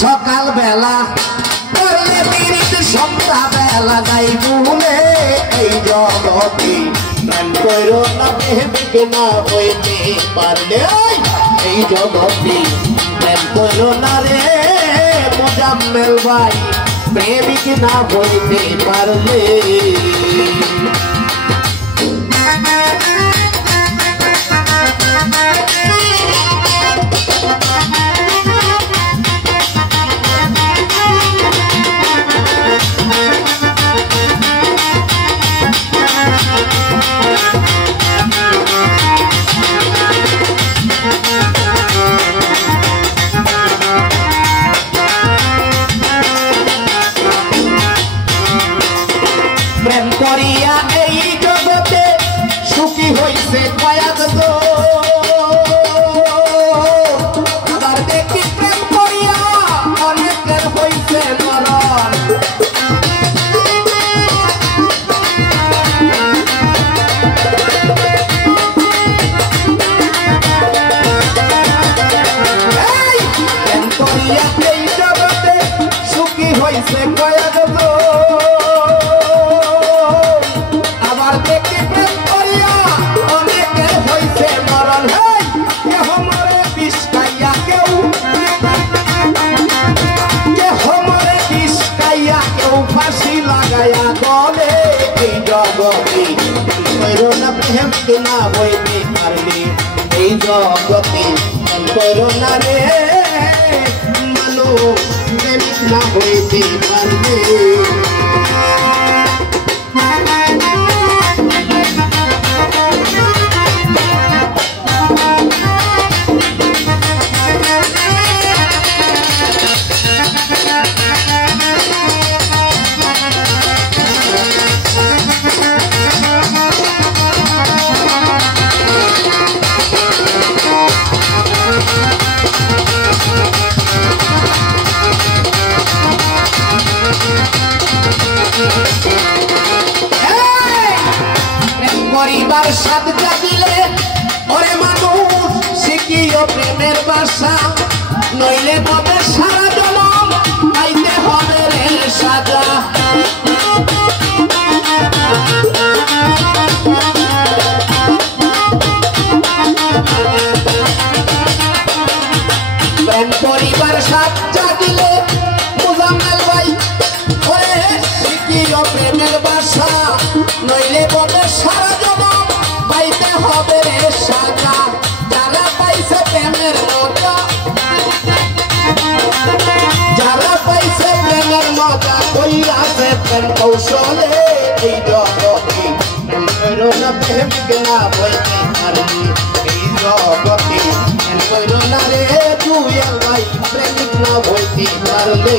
সকাল বেলা করলে পিরিত সন্ধ্যা বেলা যাই ভুলে এই জগতে প্রেম করো না প্রেমিক না হইতে পারলে এই জগতে প্রেম করো না রে মোজাম্মেল ভাই প্রেমিক না হইতে পারলে প্রেম করিয়া এই জগতে সুখী হইছে কয়েক আবার দেখি প্রেম করিয়া অনেকের হইছে মরণ প্রেম করিয়া এই জগতে সুখী হইছে কয়েক প্রেমিক না হইতে পারলে এই জগতে করো না রে মানুষ প্রেমিক না হইতে পারলে পরিবার সাথ জাগিলে ওরে মানুষ শিখিও প্রেমের বাসা নইলে পথে সারা জনম পাইতে হবে রে সাজা পরিবার সাথ জাগিলে মোজাম্মেল ভাই ওরে শিখিও প্রেমের বাসা নইলে পথে সারা পাইতে হবে রে সাজা যারা পাইছে প্রেমের মজা যারা পাইছে প্রেমের মজা কইরাছে প্রেম কৌশলে এই জগতে প্রেম করো না প্রেমিক না হইতে পারবি এই জগতে প্রেম করো না রে তুই ভাই প্রেমিক না হইতে পারলে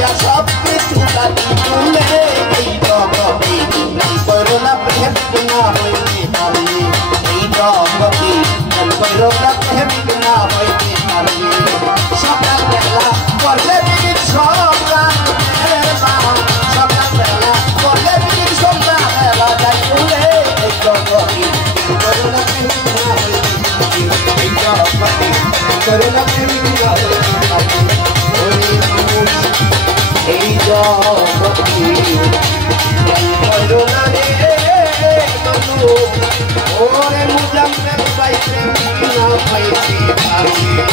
দিয়া সব কিছু দাদি তুলে এই জগতে প্রেম করো না প্রেমিক না হইতে পারলে এই জগতে প্রেম করো না প্রেমিক না হইতে পারলে সকালবেলা করলে বিবির সন্তান সকালবেলা করলে বিবির সন্তান যাই তুলে এই জগতে প্রেম করো না প্রেমিক না হইতে পারলে এই জগতে প্রেম করো না প্রেমিক না হইতে পারলে এই জগতে প্রেম করো না রে বন্ধু ওরে মুজাম্মেল ভাই প্রেমিক না পাইতে পারলে